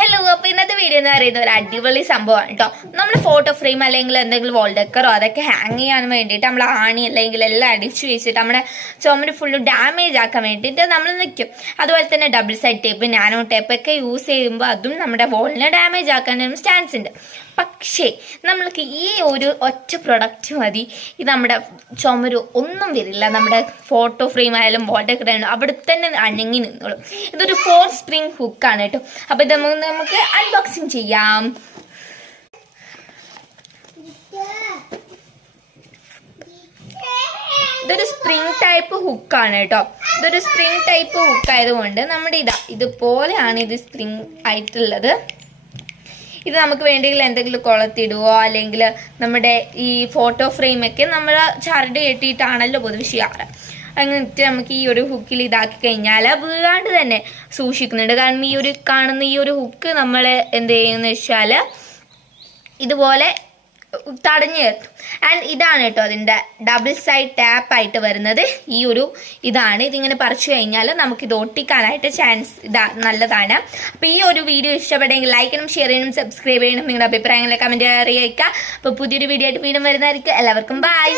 Hello, അപ്പൊ ഇന്നത്തെ video എന്ന് പറയുന്നത് ഒരു അടിപൊളി സംഭവമാണ് കേട്ടോ. നമ്മൾ ഫോട്ടോ ഫ്രെയിം അല്ലെങ്കിൽ എന്തെങ്കിലും വാൾ ഡെക്കറോ അതൊക്കെ ഹാങ് ചെയ്യാൻ വേണ്ടിയിട്ട് നമ്മൾ ആണി അല്ലെങ്കിൽ എല്ലാം അടിച്ചു വെച്ചിട്ട് നമ്മുടെ ചുമര് ഫുള്ള് ഡാമേജ് ആക്കാൻ വേണ്ടിയിട്ട് നമ്മൾ നിൽക്കും. അതുപോലെ തന്നെ double side tape, nano tape ഒക്കെ യൂസ് ചെയ്യുമ്പോൾ അതും നമ്മുടെ വാളിനെ ഡാമേജ് ആക്കാനും ചാൻസ് ഉണ്ട്. പക്ഷേ നമ്മൾക്ക് ഈ ഒരു ഒറ്റ പ്രൊഡക്റ്റ് മതി, ഇത് നമ്മുടെ ചുമര് ഒന്നും വരില്ല. നമ്മുടെ ഫോട്ടോ ഫ്രെയിം ആയാലും വാൾ ഡെക്കർ ആയാലും അവിടെ തന്നെ അനങ്ങി നിന്നോളും. ഇതൊരു 4 സ്പ്രിംഗ് ഹുക്കാണ് കേട്ടോ. അപ്പൊ ഇത് നമുക്ക് അൺബോക്സിങ് ചെയ്യാം. ഇതൊരു സ്പ്രിംഗ് ടൈപ്പ് ഹുക്കാണ് കേട്ടോ. ഇതൊരു സ്പ്രിംഗ് ടൈപ്പ് ഹുക്ക് ആയതുകൊണ്ട് നമ്മുടെ ഇതുപോലെയാണ് ഇത് സ്പ്രിംഗ് ആയിട്ടുള്ളത്. ഇത് നമുക്ക് വേണ്ടെങ്കിൽ എന്തെങ്കിലും കുളത്തിടുവോ അല്ലെങ്കിൽ നമ്മുടെ ഈ ഫോട്ടോ ഫ്രെയിമൊക്കെ നമ്മൾ ചരട് കെട്ടിയിട്ടാണല്ലോ പൊതുവെ ചെയ്യാറ്. എന്നിട്ട് നമുക്ക് ഈ ഒരു ഹുക്കിൽ ഇതാക്കി കഴിഞ്ഞാൽ വീഴാണ്ട് തന്നെ സൂക്ഷിക്കുന്നുണ്ട്. കാരണം ഈ ഒരു കാണുന്ന ഈ ഒരു ഹുക്ക് നമ്മൾ എന്ത് ചെയ്യുമെന്ന് വെച്ചാൽ ഇതുപോലെ തടഞ്ഞു നിർത്തും. ആൻഡ് ഇതാണ് കേട്ടോ അതിൻ്റെ ഡബിൾ സൈഡ് ടാപ്പ് ആയിട്ട് വരുന്നത്. ഈ ഒരു ഇതാണ്. ഇതിങ്ങനെ പറിച്ചു കഴിഞ്ഞാൽ നമുക്കിത് ഒട്ടിക്കാനായിട്ട് ചാൻസ് നല്ലതാണ്. അപ്പോൾ ഈ ഒരു വീഡിയോ ഇഷ്ടപ്പെട്ടെങ്കിൽ ലൈക്ക് ചെയ്യണം, ഷെയർ ചെയ്യണം, സബ്സ്ക്രൈബ് ചെയ്യണം. നിങ്ങളുടെ അഭിപ്രായങ്ങളെ കമൻറ്റ് അറിയിക്കുക. അപ്പോൾ പുതിയൊരു വീഡിയോ ആയിട്ട് വീണ്ടും വരുന്നതായിരിക്കും. എല്ലാവർക്കും ബൈ.